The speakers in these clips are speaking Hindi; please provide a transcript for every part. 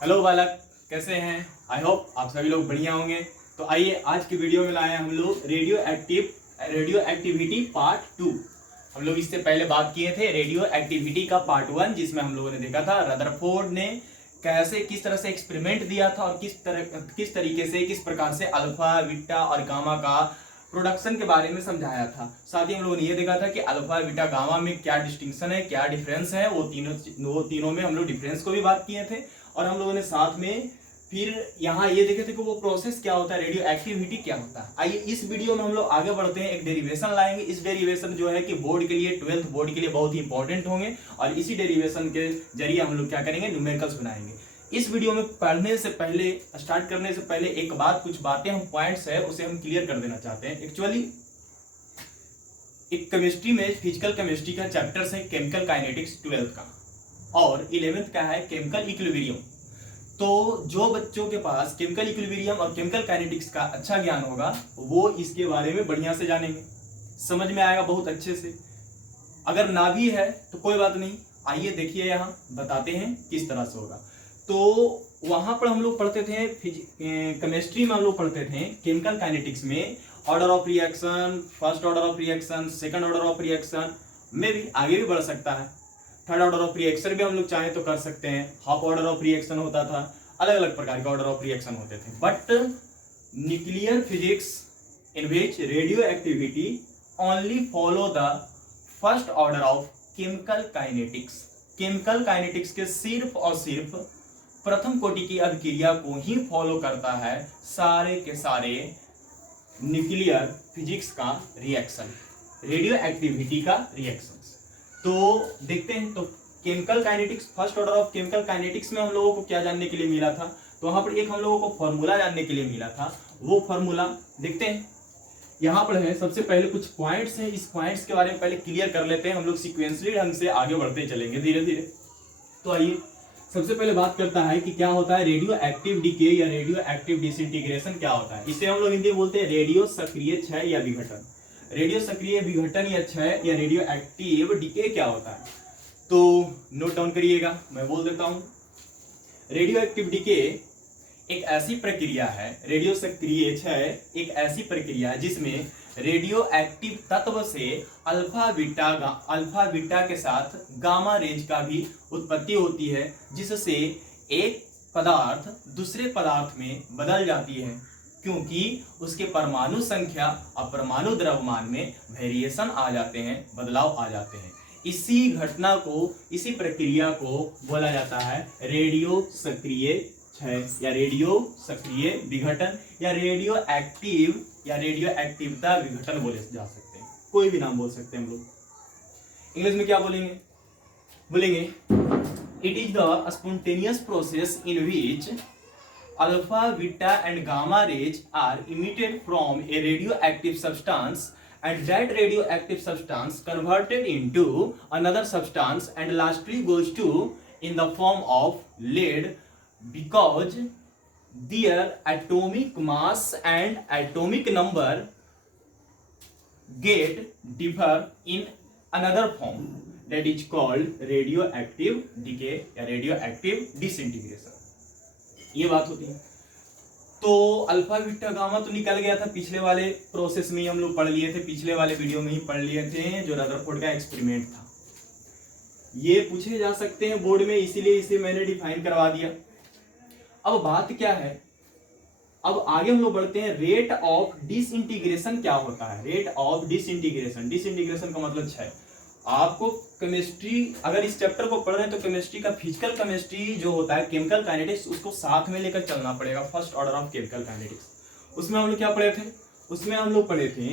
हेलो बालक, कैसे हैं? आई होप आप सभी लोग बढ़िया होंगे। तो आइए आज की वीडियो में लाए हैं हम लोग रेडियो एक्टिविटी पार्ट 2। हम लोग इससे पहले बात किए थे रेडियो एक्टिविटी का पार्ट 1, जिसमें हम लोगों ने देखा था रदरफोर्ड ने किस तरह से एक्सपेरिमेंट दिया था और किस तरीके से किस प्रकार से अल्फा बीटा और गामा का प्रोडक्शन के बारे में समझाया था। साथ ही हम लोगों ने ये देखा था कि अल्फा बीटा गामा में क्या डिस्टिंक्शन है, क्या डिफरेंस है। वो तीनों में हम लोग डिफरेंस को भी बात किए थे। और हम लोगों ने साथ में फिर यहाँ ये देखे थे कि वो प्रोसेस क्या होता है, रेडियो एक्टिविटी क्या होता है। आइए इस वीडियो में हम लोग आगे बढ़ते हैं, एक डेरिवेशन लाएंगे। इस डेरिवेशन जो है कि बोर्ड के लिए 12th बोर्ड के लिए बहुत ही इंपॉर्टेंट होंगे और इसी डेरिवेशन के जरिए हम लोग क्या करेंगे, न्यूमेरिकल्स बनाएंगे। इस वीडियो में पढ़ने से पहले, स्टार्ट करने से पहले कुछ बातें, हम पॉइंट्स है उसे हम क्लियर कर देना चाहते हैं। एक्चुअली एक केमिस्ट्री में फिजिकल केमिस्ट्री का चैप्टर है केमिकल काइनेटिक्स 12th का, और 11th का है केमिकल इक्विलिब्रियम। तो जो बच्चों के पास केमिकल इक्विलिब्रियम और केमिकल काइनेटिक्स का अच्छा ज्ञान होगा वो इसके बारे में बढ़िया से जानेंगे, समझ में आएगा बहुत अच्छे से। अगर ना भी है तो कोई बात नहीं, आइए देखिए यहाँ बताते हैं किस तरह से होगा। तो वहां पर हम लोग पढ़ते थे केमिस्ट्री में हम लोग पढ़ते थे केमिकल काइनेटिक्स में order of reaction, first order of reaction, second order of reaction में भी आगे भी बढ़ सकता है। थर्ड ऑर्डर ऑफ रिएक्शन भी हम लोग चाहे तो कर सकते हैं। हाफ ऑर्डर ऑफ रिएक्शन होता था, अलग अलग प्रकार के ऑर्डर ऑफ रिएक्शन होते थे। But nuclear physics in which radio activity only follow the first order of chemical kinetics. Chemical kinetics के सिर्फ और सिर्फ प्रथम कोटि की अभिक्रिया को ही फॉलो करता है सारे के सारे न्यूक्लियर फिजिक्स का रिएक्शन, रेडियो एक्टिविटी का रिएक्शन। तो देखते हैं, तो chemical kinetics, first order of chemical kinetics में हम लोगों को क्या जानने के लिए मिला था, तो वहां पर एक हम लोगों को फॉर्मूला जानने के लिए मिला था। वो फॉर्मूला देखते हैं, यहाँ पर है। सबसे पहले कुछ पॉइंट्स हैं, इस पॉइंट्स के बारे में पहले क्लियर कर लेते हैं। हम लोग सीक्वेंसली ढंग से आगे बढ़ते चलेंगे धीरे धीरे। तो आइए सबसे पहले बात करता है कि क्या होता है रेडियो एक्टिव डीके या रेडियो एक्टिव डिसइंटीग्रेशन क्या होता है। इसे हम लोग हिंदी में बोलते हैं रेडियो सक्रिय क्षय या विघटन। रेडियो सक्रिय विघटन या क्षय या रेडियो एक्टिव डीके क्या होता है, तो नोट डाउन करिएगा, मैं बोल देता हूं। रेडियो एक्टिव डीके एक ऐसी प्रक्रिया है, रेडियो सक्रिय क्षय एक ऐसी प्रक्रिया है जिसमें रेडियो एक्टिव तत्व से अल्फा बीटा के साथ गामा रेंज का भी उत्पत्ति होती है, जिससे एक पदार्थ दूसरे पदार्थ में बदल जाती है, क्योंकि उसके परमाणु संख्या और परमाणु द्रव्यमान में वेरिएशन आ जाते हैं, बदलाव आ जाते हैं। इसी घटना को, इसी प्रक्रिया को बोला जाता है रेडियो सक्रिय क्षय या रेडियो सक्रिय विघटन या रेडियो एक्टिवता विघटन बोले जा सकते हैं। कोई भी नाम बोल सकते हैं हम लोग। इंग्लिश में क्या बोलेंगे it is the spontaneous process in which alpha, beta and gamma rays are emitted from a radioactive substance, and that radioactive substance converted into another substance and lastly goes to in the form of lead, because their atomic mass and atomic number get differ in another form, that is called radioactive decay या radioactive disintegration। ये बात होती है। तो अल्फा बीटा गामा तो निकल गया था, पिछले वाले प्रोसेस में ही हम लोग पढ़ लिए थे, पिछले वाले वीडियो में ही पढ़ लिए थे, जो रदरफोर्ड का एक्सपेरिमेंट था। ये पूछे जा सकते हैं बोर्ड में, इसीलिए इसे मैंने डिफाइन करवा दिया। अब बात क्या है, अब आगे हम लोग बढ़ते हैं। रेट ऑफ डिसइंटीग्रेशन क्या होता है, रेट ऑफ डिसइंटीग्रेशन। डिसइंटीग्रेशन का मतलब है, आपको केमिस्ट्री अगर इस चैप्टर को पढ़ रहे हैं तो केमिस्ट्री का फिजिकल केमिस्ट्री जो होता है केमिकल काइनेटिक्स, उसको साथ में लेकर चलना पड़ेगा। First order of chemical kinetics, उसमें हम लोग क्या पढ़े थे, उसमें हम लोग पढ़े थे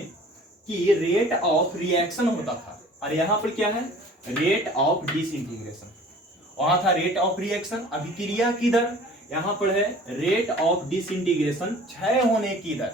कि रेट ऑफ रिएक्शन होता था, और यहाँ पर क्या है, रेट ऑफ डिसइंटीग्रेशन। वहां था रेट ऑफ रिएक्शन अभिक्रिया की दर, यहाँ पर है रेट ऑफ डिसइंटीग्रेशन क्षय होने की दर।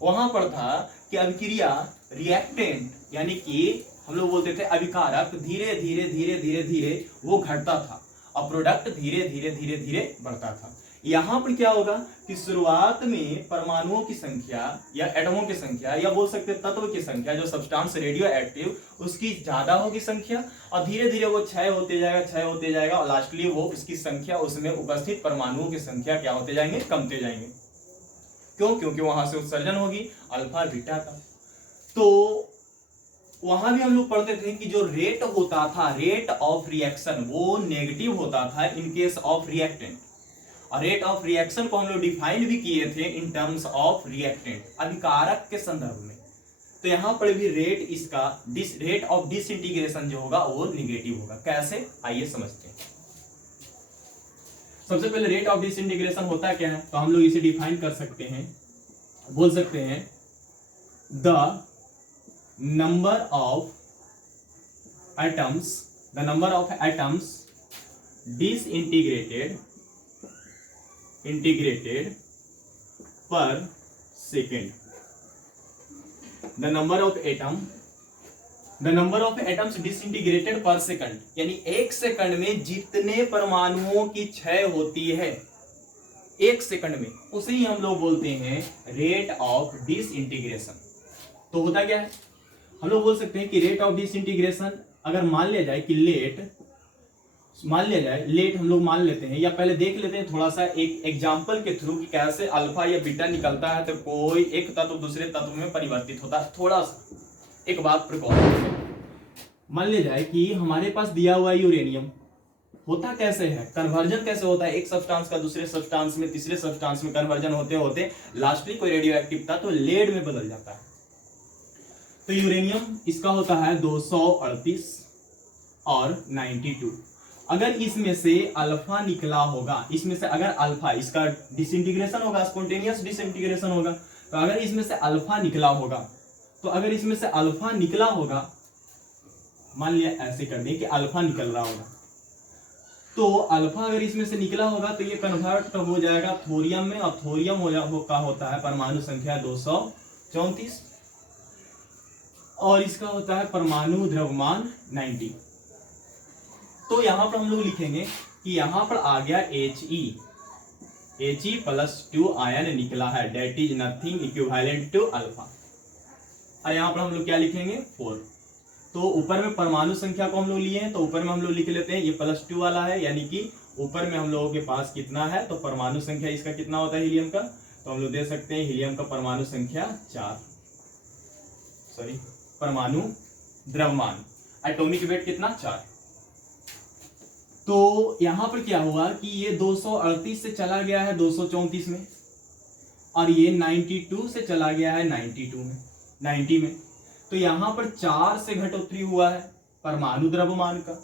वहां पर था कि अभिक्रिया रिएक्टेंट यानी कि हम लोग बोलते थे अभिकारक धीरे धीरे धीरे धीरे धीरे वो घटता था और प्रोडक्ट धीरे धीरे धीरे धीरे बढ़ता था। यहां पर क्या होगा कि शुरुआत में परमाणुओं की संख्या या एटमों की संख्या या बोल सकते हैं तत्व की संख्या, जो सब्सटेंस रेडियो एक्टिव उसकी ज्यादा होगी संख्या, और धीरे धीरे वो क्षय होते जाएगा और लास्टली वो उसकी संख्या, उसमें उपस्थित परमाणुओं की संख्या क्या होते जाएंगे, कमते जाएंगे। क्यों? क्योंकि वहां से उत्सर्जन होगी अल्फा बीटा का। तो वहां भी हम लोग पढ़ते थे कि जो रेट होता था, रेट ऑफ रिएक्शन, वो नेगेटिव होता था इन केस ऑफ रिएक्टेंट, और रेट ऑफ रिएक्शन को हम लोग डिफाइन भी किए थे इन टर्म्स ऑफ रिएक्टेंट, अभिकारक के संदर्भ में। तो यहां पर भी रेट ऑफ डिसइंटीग्रेशन जो होगा वो निगेटिव होगा। कैसे, आइए समझते हैं। सबसे पहले रेट ऑफ डिसइंटीग्रेशन होता क्या है, तो हम लोग इसे डिफाइन कर सकते हैं, बोल सकते हैं the number of atoms disintegrated per second. The number of atoms disintegrated per second, यानी एक सेकंड में जितने परमाणुओं की क्षय होती है एक सेकंड में, उसे ही हम लोग बोलते हैं रेट ऑफ डिसइंटीग्रेशन। तो होता क्या है, हम लोग बोल सकते हैं कि रेट ऑफ डिसइंटीग्रेशन अगर मान लिया जाए कि लेट हम लोग मान लेते हैं, या पहले देख लेते हैं थोड़ा सा एक एग्जांपल के थ्रू कि कैसे अल्फा या बीटा निकलता है तो कोई एक तत्व दूसरे तत्व में परिवर्तित होता है। थोड़ा सा एक बात पर गौर करें। मान लिया जाए कि हमारे पास दिया हुआ यूरेनियम, होता कैसे है, कन्वर्जन कैसे होता है, एक सब्सटेंस का दूसरे सब्सटेंस में, तीसरे सब्सटेंस में कन्वर्जन होते होते लास्टली कोई रेडियो एक्टिव था तो लेड में बदल जाता है। तो यूरेनियम इसका होता है 238 और 92। अगर इसमें से अल्फा निकला होगा, इसमें से अगर अल्फा, इसका डिसइंटीग्रेशन होगा, स्पॉन्टेनियस डिसइंटीग्रेशन होगा, तो अगर इसमें से अल्फा निकला होगा, मान लिया ऐसे कर दें कि अल्फा निकल रहा होगा, तो अल्फा अगर इसमें से निकला होगा तो ये कन्वर्ट हो जाएगा थोरियम में, और थोरियम का होता है परमाणु संख्या 234 और इसका होता है परमाणु द्रव्यमान 90। तो यहां पर हम लोग लिखेंगे कि यहां पर आ गया He+2 आयन निकला है, that is nothing equivalent to alpha. और यहां पर हम लोग क्या लिखेंगे 4। तो ऊपर में परमाणु संख्या को हम लोग लिए हैं, तो ऊपर में हम लोग लिख लेते हैं ये +2 वाला है, यानी कि ऊपर में हम लोगों के पास कितना है, तो परमाणु संख्या इसका कितना होता है हीलियम का, तो हम लोग दे सकते हैं हीलियम का परमाणु संख्या 4, परमाणु द्रव्यमान एटॉमिक वेट कितना 4। तो यहां पर क्या हुआ कि ये 238 से चला गया है 234 में, और ये 92 से चला गया है 90 में। तो यहां पर 4 से घटोत्तरी हुआ है परमाणु द्रव्यमान का,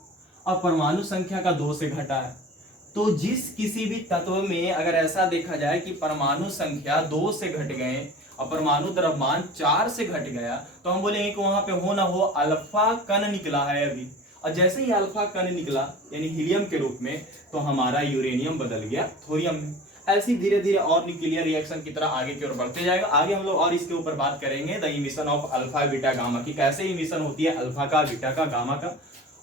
और परमाणु संख्या का 2 से घटा है। तो जिस किसी भी तत्व में अगर ऐसा देखा जाए कि परमाणु संख्या 2 से घट गए और परमाणु द्रव्यमान 4 से घट गया, तो हम बोलेंगे कि वहां पे हो ना हो अल्फा कण निकला है अभी, और जैसे ही अल्फा कण निकला यानी हीलियम के रूप में, तो हमारा यूरेनियम बदल गया थोरियम में। ऐसी धीरे धीरे और न्यूक्लियर रिएक्शन की तरह आगे की ओर बढ़ते जाएगा। आगे हम लोग और इसके ऊपर बात करेंगे the emission of alpha beta gamma की, कैसे इमिशन होती है अल्फा का, बीटा का, गामा का,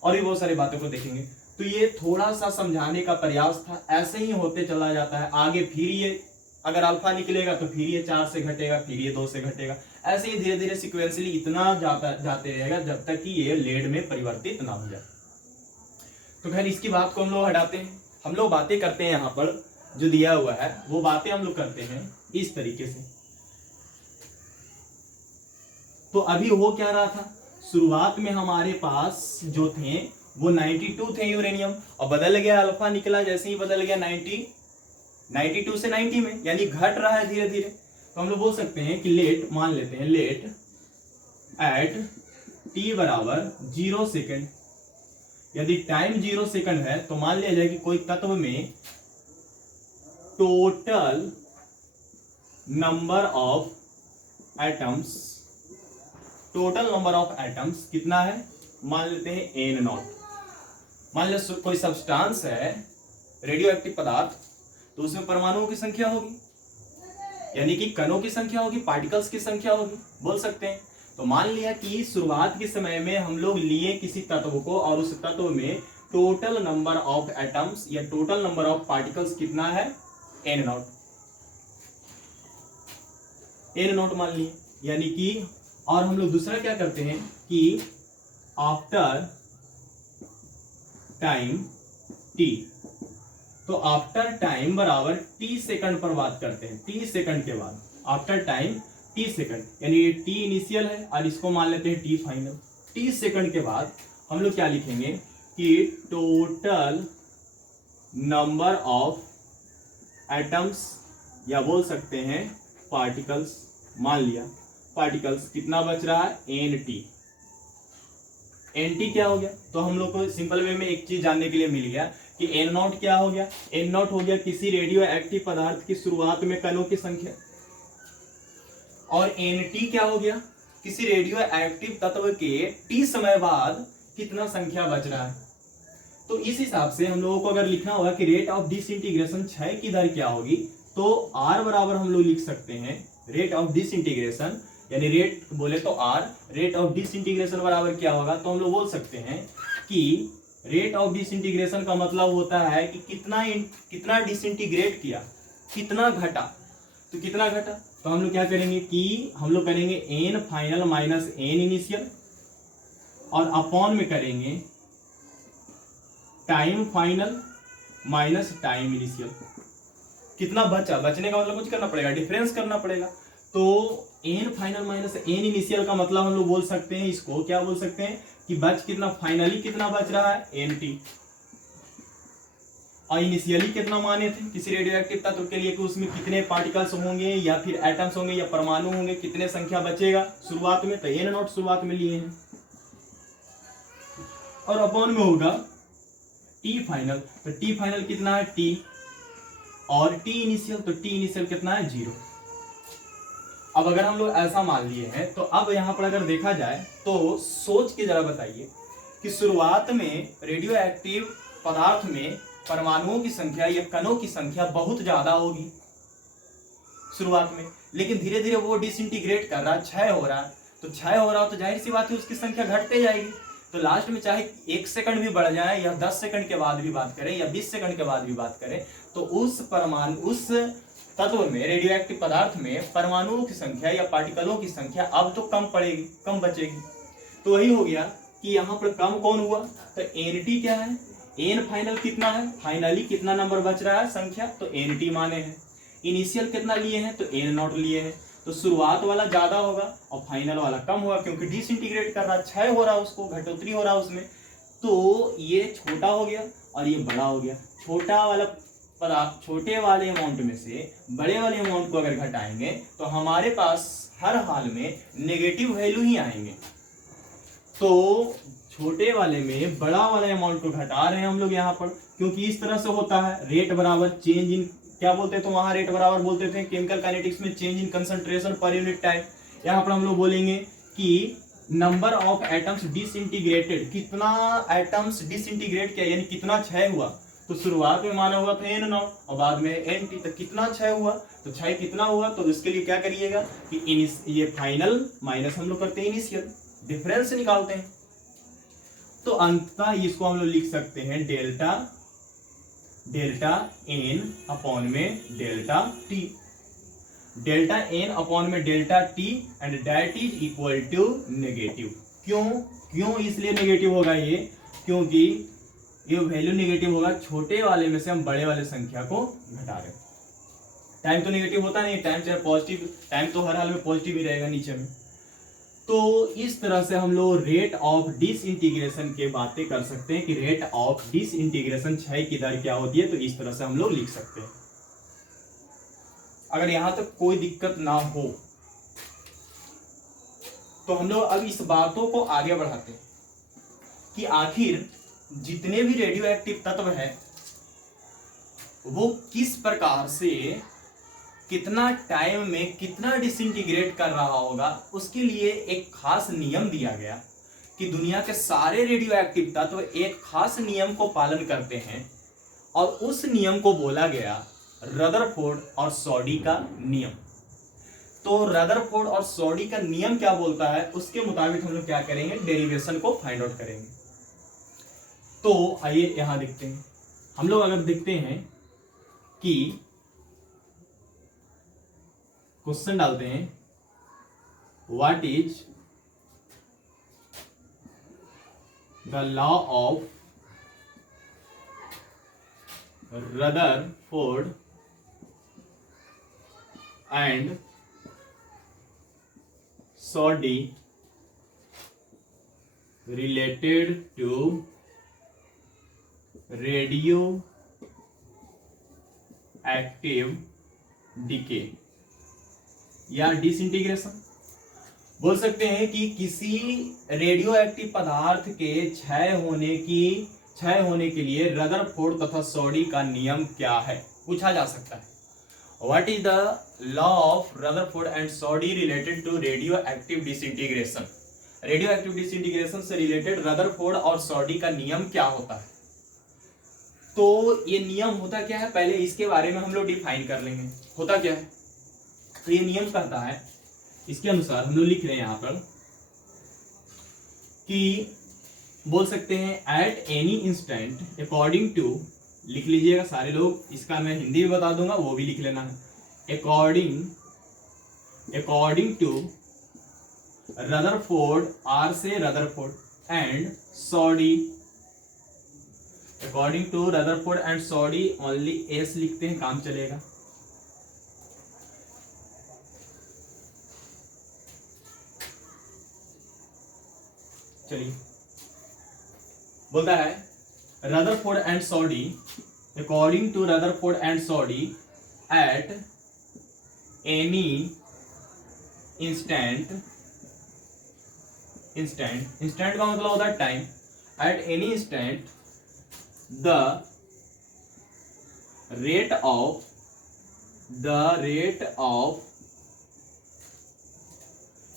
और भी बहुत सारी बातों को देखेंगे। तो ये थोड़ा सा समझाने का प्रयास था, ऐसे ही होते चला जाता है आगे। फिर ये अगर अल्फा निकलेगा तो फिर ये 4 से घटेगा, फिर ये 2 से घटेगा, ऐसे ही धीरे धीरे सिक्वेंसली इतना जाते रहेगा जब तक कि ये लेड में परिवर्तित ना हो जाए। तो खैर इसकी बात को हम लोग हटाते हैं, हम लोग बातें करते हैं यहाँ पर जो दिया हुआ है वो बातें हम लोग करते हैं इस तरीके से। तो अभी हो क्या रहा था, शुरुआत में हमारे पास जो थे वो 92 थे यूरेनियम, और बदल गया अल्फा निकला, जैसे ही बदल गया 92 से 90 में, यानी घट रहा है धीरे धीरे। तो हम लोग बोल सकते हैं कि लेट, मान लेते हैं लेट एट t बराबर 0 सेकेंड। यदि टाइम 0 सेकंड है तो मान लिया जाए कि कोई तत्व में टोटल नंबर ऑफ एटम्स कितना है, मान लेते हैं n0। मान लिया कोई सब्सटेंस है रेडियो एक्टिव पदार्थ, तो उसमें परमाणुओं की संख्या होगी, यानी कि कणों की संख्या होगी, पार्टिकल्स की संख्या होगी, बोल सकते हैं। तो मान लिया कि शुरुआत के समय में हम लोग लिए किसी तत्व को, और उस तत्व में टोटल नंबर ऑफ एटम्स या टोटल नंबर ऑफ पार्टिकल्स कितना है एन नॉट, एन नॉट मान लिए, यानी कि और हम लोग दूसरा क्या करते हैं कि आफ्टर टाइम टी, तो आफ्टर टाइम बराबर टी सेकंड पर बात करते हैं, टी सेकंड के बाद, आफ्टर टाइम टी सेकंड, यानी ये टी इनिशियल है और इसको मान लेते हैं टी फाइनल। टी सेकंड के बाद हम लोग क्या लिखेंगे कि टोटल नंबर ऑफ एटम्स या बोल सकते हैं पार्टिकल्स, मान लिया पार्टिकल्स कितना बच रहा है, एन टी। एन टी क्या हो गया, तो हम लोग को सिंपल वे में एक चीज जानने के लिए मिल गया कि एन नॉट क्या हो गया, एन नॉट हो गया किसी रेडियो एक्टिव पदार्थ की शुरुआत में कणों की संख्या, और एन टी क्या हो गया, किसी रेडियो एक्टिव तत्व के टी समय बाद कितना संख्या बच रहा है। तो इस हिसाब से हम लोगों को अगर लिखना होगा कि रेट ऑफ डिसइंटीग्रेशन क्षय की दर क्या होगी, तो आर बराबर हम लोग लिख सकते हैं रेट ऑफ डिसइंटीग्रेशन, यानी रेट बोले तो आर, रेट ऑफ डिसइंटीग्रेशन बराबर क्या होगा, तो हम लोग बोल सकते हैं कि रेट ऑफ डिसइंटीग्रेशन का मतलब होता है कि कितना डिसइंटीग्रेट किया, कितना घटा, तो कितना घटा, तो हम लोग क्या करेंगे कि हम लोग करेंगे N final minus N initial, और अपॉन में करेंगे time final minus time initial. कितना बचा, बचने का मतलब कुछ करना पड़ेगा, डिफरेंस करना पड़ेगा, तो N final minus N initial का मतलब हम लोग बोल सकते हैं, इसको क्या बोल सकते हैं कि बच कितना, फाइनली कितना बच रहा है, एन टी, और इनिशियली कितना माने थे किसी रेडियो एक्टिव तत्व के लिए कि उसमें कितने पार्टिकल्स होंगे या फिर एटम्स होंगे या परमाणु होंगे, कितने संख्या बचेगा शुरुआत में, तो एन नॉट शुरुआत में लिए हैं, और अपॉन में होगा टी फाइनल, तो टी फाइनल कितना है टी, और टी इनिशियल, तो टी इनिशियल कितना है 0। अब अगर हम लोग ऐसा मान लिए हैं, तो अब यहां पर अगर देखा जाए तो सोच के जरा बताइए कि शुरुआत में रेडियो एक्टिव पदार्थ में परमाणुओं की संख्या या कणों की संख्या बहुत ज्यादा होगी शुरुआत में, लेकिन धीरे धीरे वो डिसइंटीग्रेट कर रहा है, क्षय हो रहा है, तो क्षय हो रहा हो तो जाहिर सी बात है उसकी संख्या घटते जाएगी, तो लास्ट में चाहे 1 सेकंड भी बढ़ जाए या 10 सेकंड के बाद भी बात करें या 20 सेकंड के बाद भी बात करें, तो उस परमाणु, उस तत्व में, रेडियो एक्टिव पदार्थ में परमाणुओं की संख्या या पार्टिकलों की संख्या अब तो कम पड़ेगी, कम बचेगी। तो वही हो गया कि यहाँ पर कम कौन हुआ, तो एन टी क्या है, एन फाइनल कितना है, फाइनली कितना नंबर बच रहा है संख्या, तो एन टी माने हैं, इनिशियल कितना लिए हैं, तो एन नॉट लिए हैं, तो शुरुआत वाला ज्यादा होगा और फाइनल वाला कम होगा, क्योंकि डिसइंटीग्रेट कर रहा, क्षय हो रहा, उसको घटोतरी हो रहा उसमें, तो ये छोटा हो गया और ये बड़ा हो गया। छोटा वाला पर आप छोटे वाले अमाउंट में से बड़े वाले अमाउंट को अगर घटाएंगे तो हमारे पास हर हाल में नेगेटिव वैल्यू ही आएंगे, तो छोटे वाले में बड़ा वाले अमाउंट को घटा रहे हैं हम लोग यहाँ पर, क्योंकि इस तरह से होता है, रेट बराबर चेंज इन, क्या बोलते हैं, तो वहां रेट बराबर बोलते थे केमिकल काइनेटिक्स में change in concentration per unit time, यहाँ पर हम लोग बोलेंगे कि नंबर ऑफ एटम्स डिसइंटीग्रेटेड, कितना एटम्स डिसइंटीग्रेट किया यानी कितना क्षय हुआ, तो शुरुआत में माना हुआ था एन नॉट और बाद में एन टी, तो कितना क्षय हुआ, तो क्षय कितना हुआ, तो इसके लिए क्या करिएगा कि ये फाइनल माइनस हम लोग करते हैं इनिशियल, डिफरेंस निकालते हैं, तो अंततः इसको हम लोग लिख सकते हैं डेल्टा, डेल्टा एन अपॉन में delta T, delta N upon में delta T, and that is equal to negative. क्यों इसलिए नेगेटिव होगा ये, क्योंकि ये वैल्यू नेगेटिव होगा, छोटे वाले में से हम बड़े वाले संख्या को घटा रहे हैं। टाइम तो नेगेटिव होता नहीं, टाइम चाहे पॉजिटिव, टाइम तो हर हाल में पॉजिटिव ही रहेगा नीचे में। तो इस तरह से हम लोग रेट ऑफ डिसइंटीग्रेशन के बातें कर सकते हैं कि रेट ऑफ डिसइंटीग्रेशन क्षय की दर क्या होती है, तो इस तरह से हम लोग लिख सकते हैं। अगर यहां तक कोई दिक्कत ना हो तो हम लोग अब इस बातों को आगे बढ़ाते हैं कि आखिर जितने भी रेडियो एक्टिव तत्व है वो किस प्रकार से कितना टाइम में कितना डिसइंटीग्रेट कर रहा होगा, उसके लिए एक खास नियम दिया गया कि दुनिया के सारे रेडियो एक्टिव तत्व एक खास नियम को पालन करते हैं, और उस नियम को बोला गया रदरफोर्ड और सॉडी का नियम। तो रदरफोर्ड और सॉडी का नियम क्या बोलता है, उसके मुताबिक हम लोग क्या करेंगे, डेरिवेशन को फाइंड आउट करेंगे। तो आइए यहां देखते हैं, हम लोग अगर देखते हैं कि क्वेश्चन डालते हैं, what is the law of Rutherford and सॉडी related to radioactive decay या डिसइंटीग्रेशन। बोल सकते हैं कि किसी रेडियो एक्टिव पदार्थ के क्षय होने के लिए रदरफोर्ड तथा सॉडी का नियम क्या है, पूछा जा सकता है। What is the law of Rutherford and Soddy related to radio active disintegration. Radio active disintegration से रिलेटेड रदरफोर्ड और सॉडी का नियम क्या होता है। तो ये नियम होता क्या है, पहले इसके बारे में हम लोग डिफाइन कर लेंगे होता क्या है। तो ये नियम कहता है, इसके अनुसार हम लोग लिख रहे हैं यहां पर कि बोल सकते हैं at any instant according to, लिख लीजिएगा सारे लोग, इसका मैं हिंदी भी बता दूंगा, वो भी लिख लेना है। अकॉर्डिंग टू रदरफोर्ड, आर से Rutherford, and Soddy, according to Rutherford and Soddy, only S लिखते हैं, काम चलेगा। चलिए, बोलता है Rutherford and Soddy, according to Rutherford and Soddy at any instant का मतलब होता है time. At any instant the rate of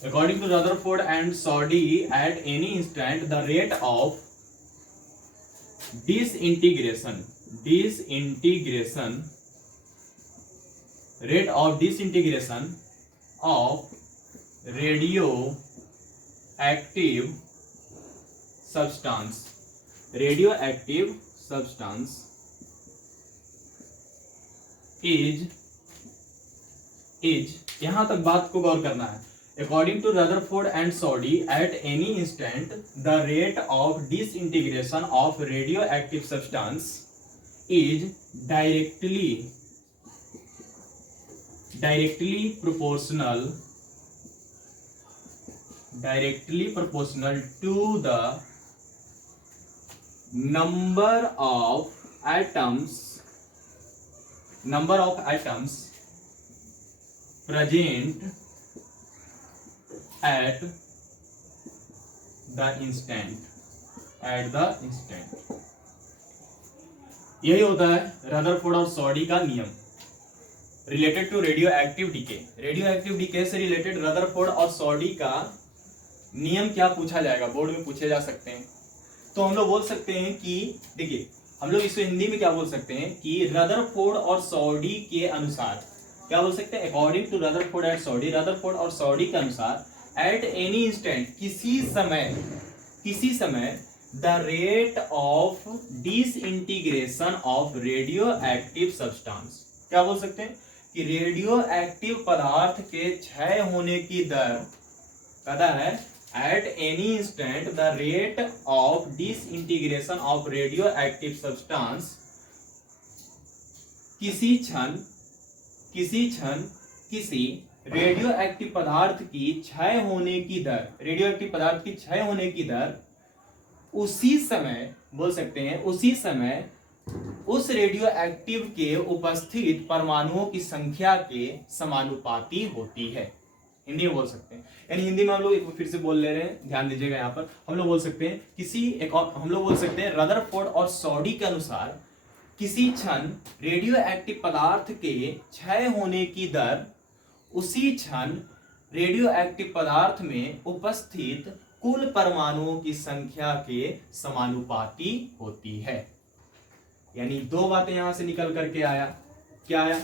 according to Rutherford and Soddy, at any instant the rate of disintegration of radioactive substance is यहां तक बात को गौर करना है। According to Rutherford and Soddy, at any instant the rate of disintegration of radioactive substance is directly proportional to the number of atoms present at the instant। यही होता है रदरफोर्ड और सॉडी का नियम related to radio active decay से रिलेटेड रदरफोर्ड और सॉडी का नियम क्या पूछा जाएगा, बोर्ड में पूछे जा सकते हैं। तो हम लोग बोल सकते हैं कि देखिए, हम लोग इसे हिंदी में क्या बोल सकते हैं कि रदरफोर्ड और सॉडी के अनुसार क्या बोल सकते हैं, according to Rutherford and Soddy, Rutherford और सॉडी के अनुसार एट एनी इंस्टेंट, किसी समय the rate of disintegration of radio active substance, क्या बोल सकते हैं कि रेडियो एक्टिव पदार्थ के क्षय होने की दर कहता है eight any instant the rate of disintegration of radio active substance, किसी रेडियो एक्टिव पदार्थ की क्षय होने की दर, उसी समय बोल सकते हैं, उस रेडियो एक्टिव के उपस्थित परमाणुओं की संख्या के समानुपाती होती है। हिंदी में बोल सकते हैं, यानी हिंदी में हम लोग फिर से बोल ले रहे हैं, ध्यान दीजिएगा यहाँ पर। हम लोग बोल सकते हैं रदरफोर्ड और सॉडी के अनुसार किसी क्षण रेडियो एक्टिव पदार्थ के क्षय होने की दर उसी क्षण रेडियो एक्टिव पदार्थ में उपस्थित कुल परमाणुओं की संख्या के समानुपाती होती है। यानी दो बातें यहां से निकल करके आया, क्या आया,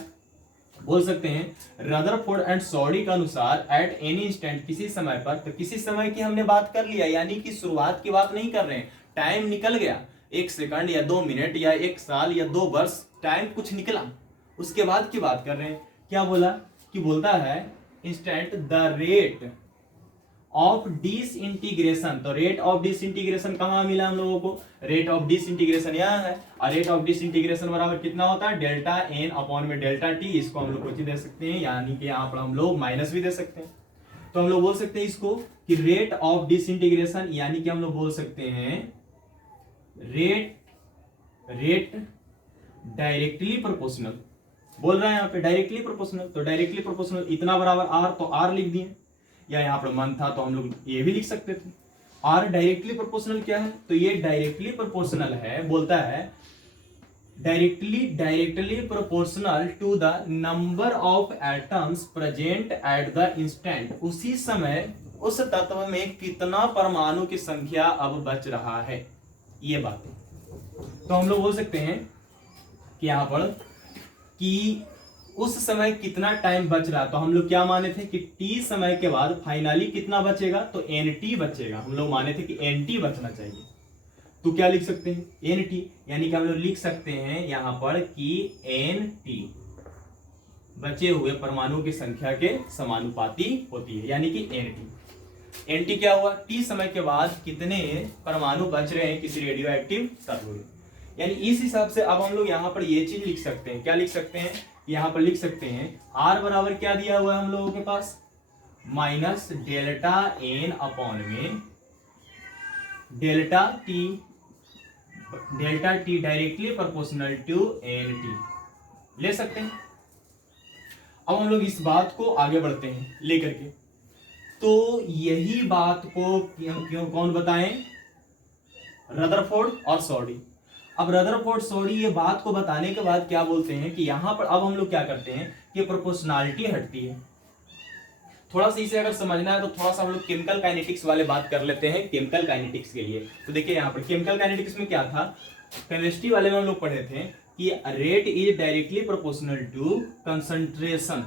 बोल सकते हैं रदरफोर्ड एंड सॉडी के अनुसार एट एनी इंस्टेंट, किसी समय पर, तो किसी समय की हमने बात कर लिया, यानी कि शुरुआत की बात नहीं कर रहे हैं, टाइम निकल गया, 1 सेकंड या 2 मिनट या 1 साल या 2 वर्ष, टाइम कुछ निकला, उसके बाद की बात कर रहे हैं। क्या बोला कि बोलता है instant the rate of disintegration. तो रेट ऑफ डिसइंटीग्रेशन कहाँ मिला हम लोगों को, रेट ऑफ डिसइंटीग्रेशन यहाँ है, और रेट ऑफ डिसइंटीग्रेशन बराबर कितना होता है, डेल्टा एन अपॉन में डेल्टा टी। इसको हम लोग कुछ दे सकते हैं, यानी कि यहाँ पर हम लोग माइनस भी दे सकते हैं। तो हम लोग बोल सकते हैं इसको कि रेट ऑफ डिसइंटीग्रेशन, यानी कि हम लोग बोल सकते हैं रेट डायरेक्टली प्रोपोर्शनल, बोल रहा है यहाँ पे डायरेक्टली प्रोपोर्शनल। तो डायरेक्टली प्रोपोर्शनल इतना बराबर आर, तो आर लिख दिए, या यहाँ पर मन था तो हम लोग ये भी लिख सकते थे। आर डायरेक्टली प्रोपोर्शनल क्या है, तो ये डायरेक्टली प्रोपोर्शनल है, बोलता है directly proportional to the number of atoms present at the instant. उसी समय उस तत्व में कितना परमाणु की संख्या अब बच रहा है, ये बात है। तो हम लोग बोल सकते हैं कि यहां पर कि उस समय कितना टाइम बच रहा, तो हम लोग क्या माने थे कि टी समय के बाद फाइनली कितना बचेगा, तो एन टी बचेगा। हम लोग माने थे कि एन टी बचना चाहिए, तो क्या लिख सकते हैं, एन टी, यानी कि हम लोग लिख सकते हैं यहां पर कि एन टी बचे हुए परमाणु की संख्या के समानुपाती होती है, यानी कि एन टी। एन टी क्या हुआ, टी समय के बाद कितने परमाणु बच रहे हैं किसी रेडियो एक्टिव तत्व में। यानी इस हिसाब से अब हम लोग यहाँ पर ये चीज लिख सकते हैं, क्या लिख सकते हैं, यहाँ पर लिख सकते हैं आर बराबर क्या दिया हुआ है हम लोगों के पास, माइनस डेल्टा एन अपॉन में delta T directly proportional to N T ले सकते हैं। अब हम लोग इस बात को आगे बढ़ते हैं लेकर के, तो यही बात को क्यों कौन बताएं, रदरफोर्ड और सॉडी। अब रदरफोर्ड सॉडी ये बात को बताने के बाद क्या बोलते हैं कि यहां पर अब हम लोग क्या करते हैं कि प्रोपोर्शनैलिटी हटती है। थोड़ा सा इसे अगर समझना है तो थोड़ा सा हम लोग केमिकल काइनेटिक्स वाले बात कर लेते हैं केमिकल काइनेटिक्स के लिए। तो देखिए यहाँ पर केमिकल काइनेटिक्स में क्या था, केमिस्ट्री वाले में हम लोग पढ़े थे कि rate is directly proportional to concentration,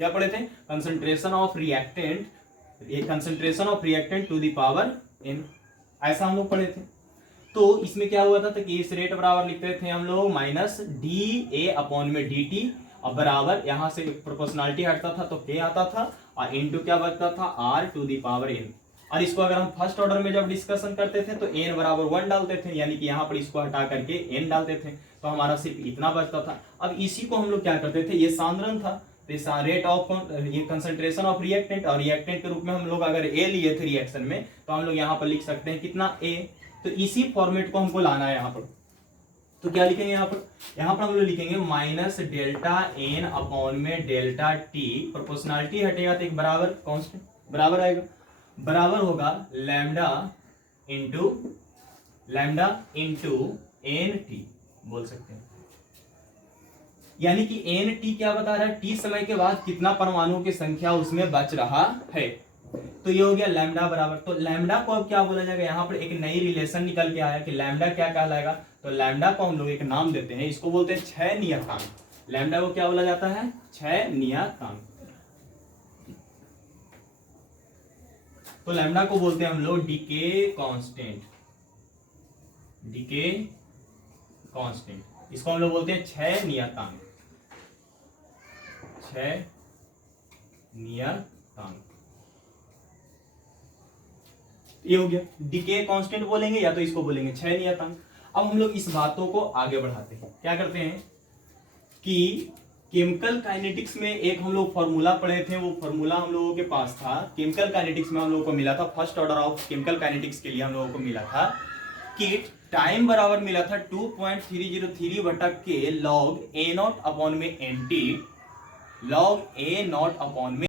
क्या पढ़े थे, concentration of reactant to the power n, ऐसा हम लोग पढ़े थे। तो इसमें क्या हुआ था तो कि इस रेट बराबर लिखते थे हम लोग माइनस डी ए अपॉन में डी टी, और बराबर यहां से प्रोपोर्शनैलिटी हटता था तो के आता था, और इनटू क्या बचता था R to the power N. और इसको अगर हम फर्स्ट ऑर्डर में जब डिस्कशन करते थे तो एन बराबर 1 डालते थे, यानी कि यहाँ पर इसको हटा करके एन डालते थे, तो हमारा सिर्फ इतना बचता था। अब इसी को हम लोग क्या करते थे, ये सांद्रण था, तो रेट ऑफ ये कंसंट्रेशन ऑफ रिएक्टेंट, और रिएक्टेंट के रूप में हम लोग अगर ए लिए थे रिएक्शन में तो हम लोग यहाँ पर लिख सकते हैं कितना ए। तो इसी फॉर्मेट को हमको लाना है यहाँ पर, तो क्या लिखेंगे यहाँ पर हम लोग लिखेंगे माइनस डेल्टा एन अपॉन में डेल्टा टी, प्रोपोर्शनैलिटी हटेगा तो एक बराबर कांस्टेंट बराबर आएगा, बराबर होगा लैम्डा इंटू एन टी बोल सकते हैं। यानी कि एन टी क्या बता रहा है, टी समय के बाद कितना परमाणुओं की संख्या उसमें बच रहा है। तो ये हो गया लैम्डा बराबर, तो लैम्डा को अब क्या बोला जाएगा, यहाँ पर एक नई रिलेशन निकल के आया कि लैम्डा क्या कहलाएगा, तो लैम्डा को हम लोग एक नाम देते हैं, इसको बोलते हैं क्षय नियतांक। लैम्डा को क्या बोला जाता है, क्षय नियतांक। तो लैम्डा को बोलते हैं हम लोग डीके कांस्टेंट, इसको हम लोग बोलते हैं क्षय नियतांक, क्षय नियतांक। ये हो गया, डीके कांस्टेंट बोलेंगे या तो इसको बोलेंगे क्षय नियतांक। अब हम लोग इस बातों को आगे बढ़ाते हैं, क्या करते हैं कि केमिकल काइनेटिक्स में एक हम लोग फॉर्मूला पढ़े थे, वो फॉर्मूला हम लोगों के पास था केमिकल काइनेटिक्स में हम लोगों को मिला था, first order of chemical kinetics के लिए हम लोगों को मिला था कि टाइम बराबर मिला था 2.303 बटा K log A naught upon में N T, log A naught upon में